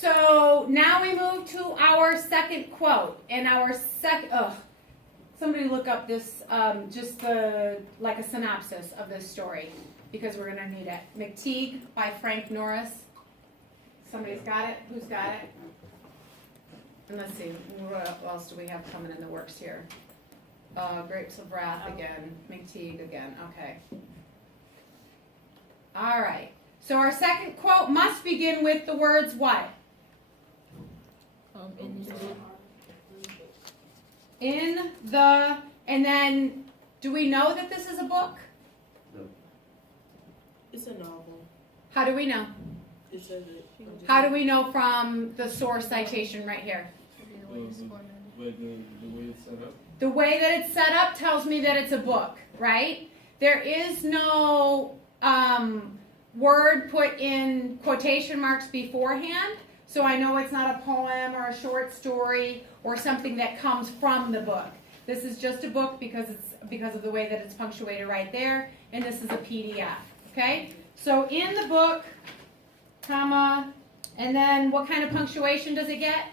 So now we move to our second quote, and our somebody look up this, just like a synopsis of this story, because we're gonna need it. McTeague by Frank Norris. Somebody's got it? Who's got it? And let's see, what else do we have coming in the works here? Grapes of Wrath again, McTeague again, okay. All right, so our second quote must begin with the words what? In the, and then, do we know that this is a book? No. It's a novel. How do we know? It says it. How do we know from the source citation right here? The way it's set up. The way that it's set up tells me that it's a book, right? There is no word put in quotation marks beforehand, so I know it's not a poem or a short story or something that comes from the book. This is just a book because of the way that it's punctuated right there, and this is a PDF, okay? So in the book, comma, and then what kind of punctuation does it get?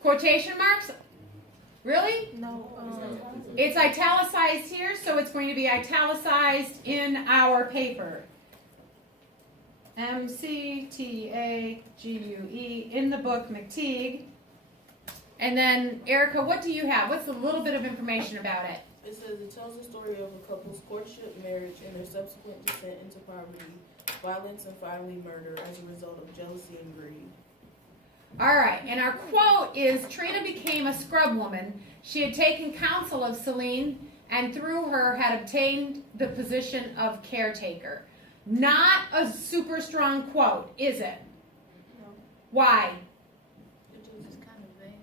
Quotation marks? Really? No. It's italicized here, so it's going to be italicized in our paper. McTague, in the book McTeague. And then, Erica, what do you have? What's a little bit of information about it? It says it tells the story of a couple's courtship, marriage, and their subsequent descent into poverty, violence, and finally murder as a result of jealousy and greed. All right, and our quote is, Trina became a scrub woman. She had taken counsel of Celine and through her had obtained the position of caretaker. Not a super strong quote, is it? No. Why? It's kind of vague.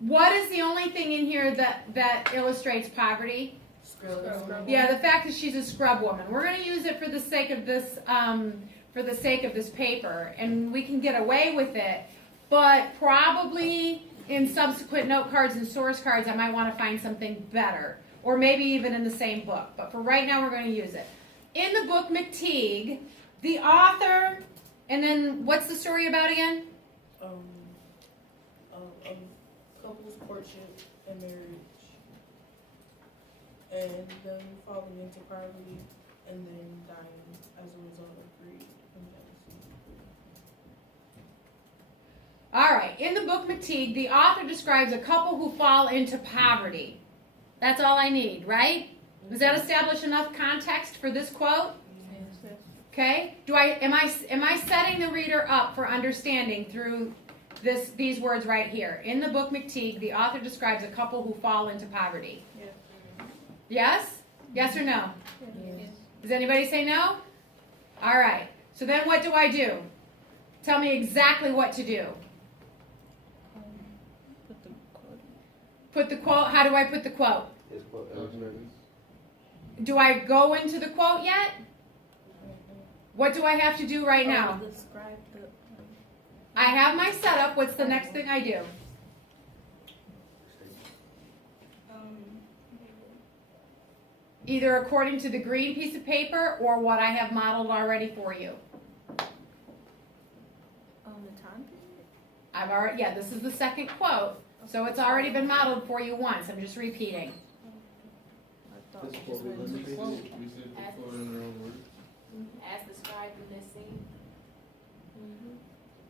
What is the only thing in here that illustrates poverty? Scrub. Yeah, the fact that she's a scrub woman. We're going to use it for the sake of this paper, and we can get away with it. But probably in subsequent note cards and source cards, I might want to find something better, or maybe even in the same book. But for right now, we're going to use it. In the book McTeague, the author, and then what's the story about again? A couple's courtship and marriage, and them falling into poverty, and then dying as a result of greed and jealousy. All right, in the book McTeague, the author describes a couple who fall into poverty. That's all I need, right? Does that establish enough context for this quote? Yes. Okay. Am I setting the reader up for understanding through these words right here? In the book McTeague, the author describes a couple who fall into poverty. Yeah. Yes? Yes or no? Yes. Does anybody say no? All right. So then what do I do? Tell me exactly what to do. Put the quote. Put the quote. How do I put the quote? It's called Do I go into the quote yet? What do I have to do right now? Describe the. I have my setup. What's the next thing I do? Either according to the green piece of paper or what I have modeled already for you. The time period. Yeah, this is the second quote. So it's already been modeled for you once. I'm just repeating. I thought This we just went to the quote. we said the quote in our own words. As described in this scene.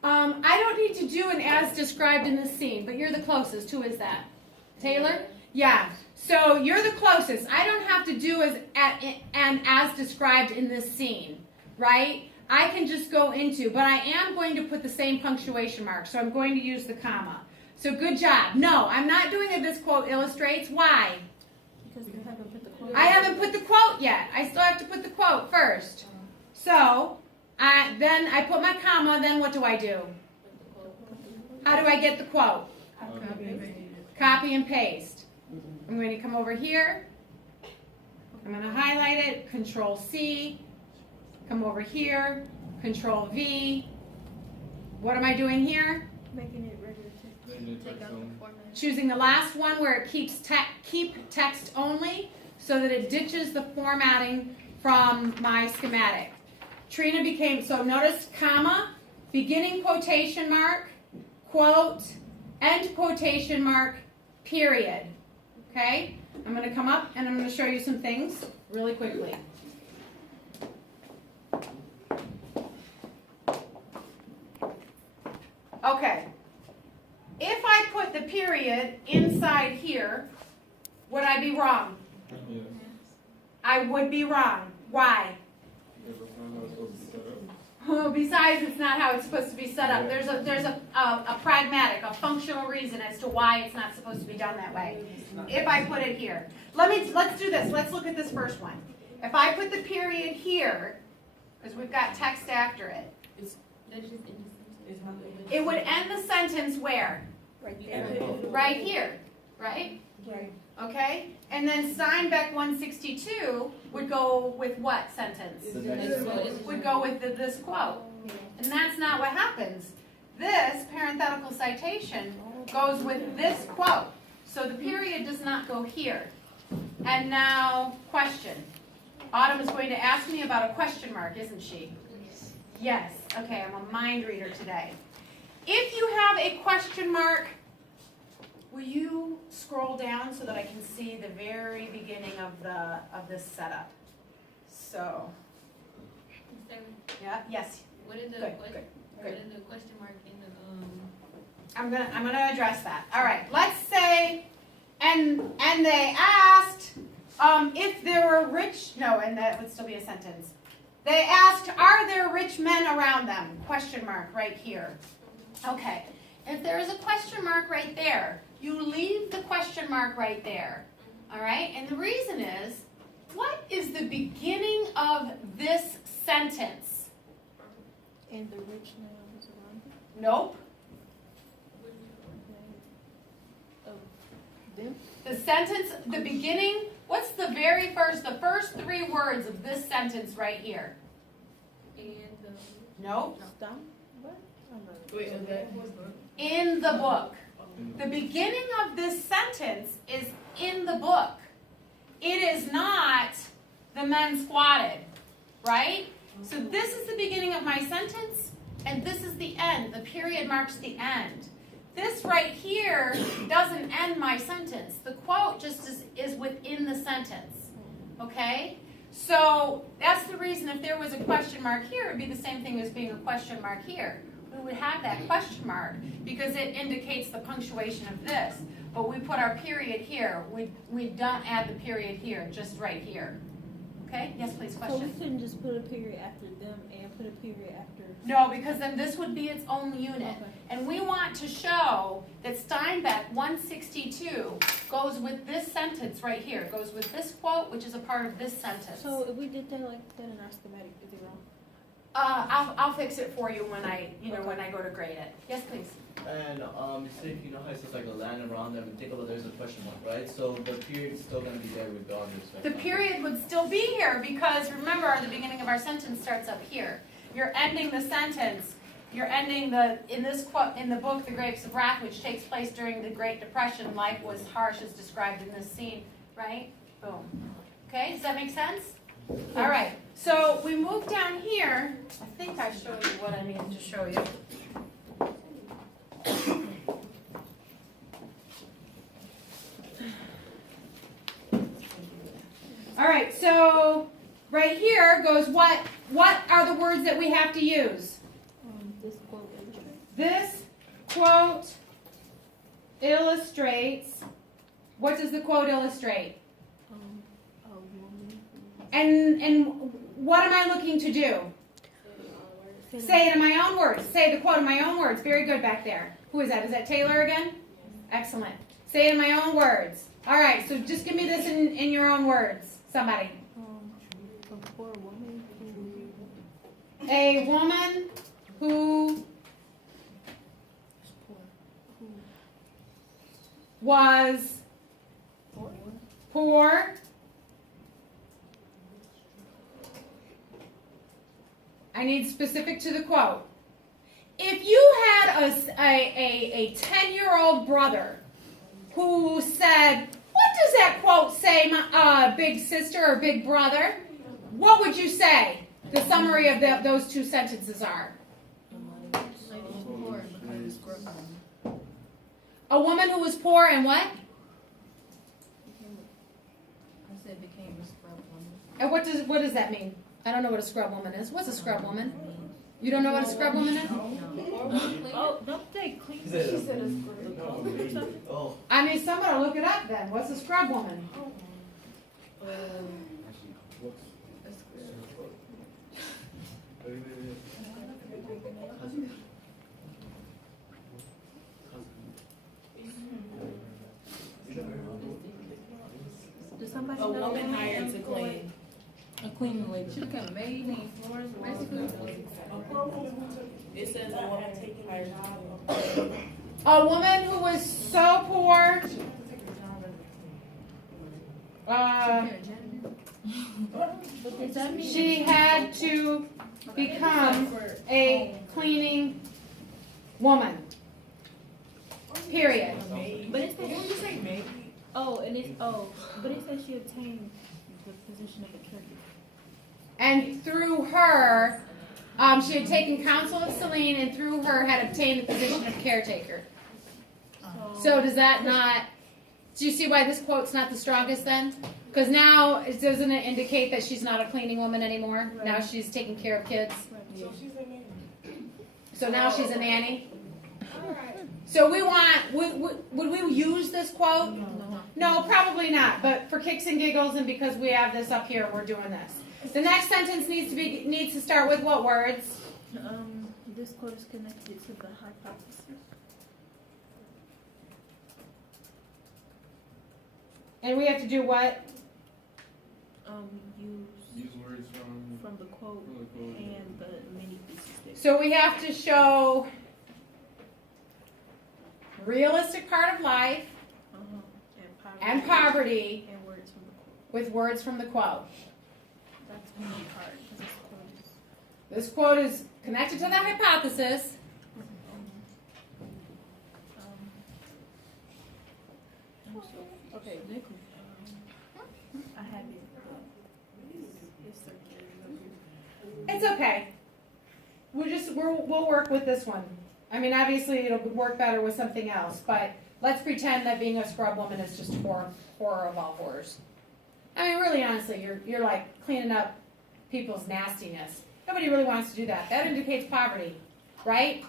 I don't need to do an as described in this scene, but you're the closest. Who is that? Taylor? Yeah. So you're the closest. I don't have to do as described in this scene, right? I can just go into, but I am going to put the same punctuation mark, so I'm going to use the comma. So good job. No, I'm not doing it. This quote illustrates. Why? Because you haven't put the quote. I haven't put the quote yet. I still have to put the quote first. So then I put my comma. Then what do I do? How do I get the quote? Copy and paste. I'm going to come over here. I'm going to highlight it. Control C. Come over here. Control V. What am I doing here? Making it ready to Then you Take text out on. the format. Choosing the last one where it keep text only, so that it ditches the formatting from my schematic. Trina became, so notice comma beginning quotation mark, quote, end quotation mark, period. Okay? I'm going to come up and I'm going to show you some things really quickly. Okay. If I put the period inside here, would I be wrong? Yes. I would be wrong. Why? Yeah, that's not how it's supposed to be set up. Well, besides, it's not how it's supposed to be set up. There's a pragmatic, a functional reason as to why it's not supposed to be done that way. If I put it here, let's do this. Let's look at this first one. If I put the period here, because we've got text after it, it would end the sentence where? Right here, right? Right. Okay, and then Steinbeck 162 would go with what sentence? Would go with this quote. And that's not what happens. This parenthetical citation goes with this quote. So the period does not go here. And now, question. Autumn is going to ask me about a question mark, isn't she? Yes. Okay, I'm a mind reader today. If you have a question mark, will you scroll down so that I can see the very beginning of this setup? So, yeah, yes. What is the Good, question? good, What good. is the question mark in the I'm gonna address that. All right. Let's say, and they asked if there were rich. No, and that would still be a sentence. They asked, "Are there rich men around them?" Question mark right here. Okay. If there is a question mark right there, you leave the question mark right there. All right? And the reason is, what is the beginning of this sentence? And the rich man was around him. Nope. Of them. The sentence, the beginning, what's the first three words of this sentence right here? and the Nope. Stop. What? I'm not. Wait, okay. In the book. The beginning of this sentence is in the book. It is not the men squatted, right? So this is the beginning of my sentence, and this is the end. The period marks the end. This right here doesn't end my sentence. The quote just is within the sentence, okay? So that's the reason if there was a question mark here, it would be the same thing as being a question mark here. We would have that question mark because it indicates the punctuation of this. But we put our period here. We don't add the period here, just right here. Okay? Yes, please, So we question. couldn't just put a period after them and put a period after. No, because then this would be its own unit. Okay. And we want to show that Steinbeck 162 goes with this sentence right here. Goes with this quote, which is a part of this sentence. So if we did that like that in our schematic, is it wrong? I'll fix it for you when I go to grade it. Yes, please. And you say you know how it says like a line around them, and think about there's a question mark, right? So the period's still gonna be there regardless. Right? The period would still be here because remember the beginning of our sentence starts up here. You're ending the sentence. You're ending in this quote in the book, The Grapes of Wrath, which takes place during the Great Depression. Life was harsh as described in this scene, right? Boom. Okay, does that make sense? All right. So we move down here. I think I showed you what I needed to show you. All right, so right here goes what are the words that we have to use? This quote illustrates. This quote illustrates, what does the quote illustrate? A woman. And what am I looking to do? Say it in my own words. Say the quote in my own words. Very good back there. Who is that? Is that Taylor again? Excellent. Say it in my own words. All right, so just give me this in your own words. Somebody. A poor woman who A woman who was poor I need specific to the quote. If you had a 10-year-old brother who said, what does that quote say, my big sister or big brother? What would you say the summary of those two sentences are? the scrub woman. A woman who was poor and what? I said became a scrub woman. And what does that mean? I don't know what a scrub woman is. What's a scrub woman? You don't know what a scrub woman is? Oh, don't they clean? He said, She said a scrub. oh, I mean, someone will look it up then. What's a scrub woman? Does somebody A know woman who hired to employed clean. a cleaning lady? She became maid and floors, basically. It says a woman hired to clean. A woman who was so poor. But does that mean? She had to become a cleaning woman. Period. But it says, oh, and it's, but it says she obtained the position of a caregiver. And through her, she had taken counsel of Celine, and through her had obtained the position of caretaker. So does that not? Do you see why this quote's not the strongest then? Because now doesn't it indicate that she's not a cleaning woman anymore? Right. Now she's taking care of kids. So she's a nanny. So now she's a nanny. So we want. Would we use this quote? No, probably not. But for kicks and giggles, and because we have this up here, we're doing this. The next sentence needs to start with what words? This quote is connected to the hypothesis. And we have to do what? Use Use words from the quote from the quote. and the many pieces that. So we have to show realistic part of life and poverty And words from the quote. with words from the quote. That's the main part, because this quote is. This quote is connected to the hypothesis. Okay, I have it. It's circulated up here. It's okay. We'll work with this one. I mean, obviously it'll work better with something else, but let's pretend that being a scrub woman is just horror of all horrors. I mean, really, honestly, you're like cleaning up people's nastiness. Nobody really wants to do that. That indicates poverty, right?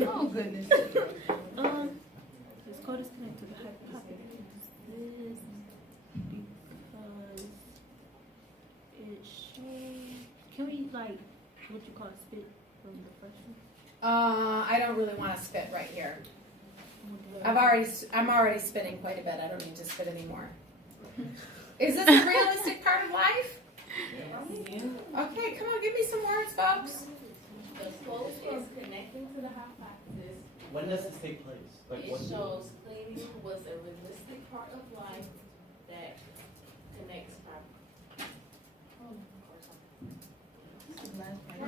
Oh, goodness. This quote is connected to the hypothesis because it shows. Can we like what you call spit from the first one? I don't really want to spit right here. I'm already spitting quite a bit. I don't need to spit anymore. Is this a realistic part of life? Okay, come on, give me some words, folks. The quote is connecting to the hypothesis. when does this take place? Like It what? shows cleaning was a realistic part of life that connects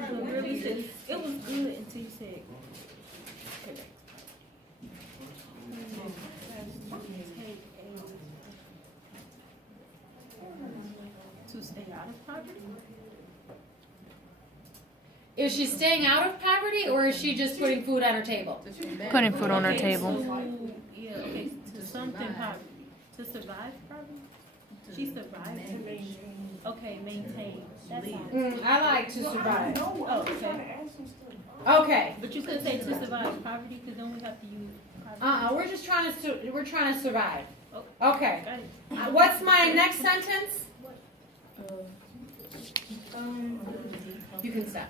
So really said it was good until you said correct. To stay out of poverty? Is she staying out of poverty, or is she just putting food on her table? Putting food on her Okay, table. to- yeah, okay, to something poverty. To survive poverty? She survived. Okay, maintain. That's fine. I like to survive. Oh, okay. Okay. But you could say to survive poverty, because then we have to use poverty. We're just trying to survive. Okay. Got it. What's my next sentence? You can stop.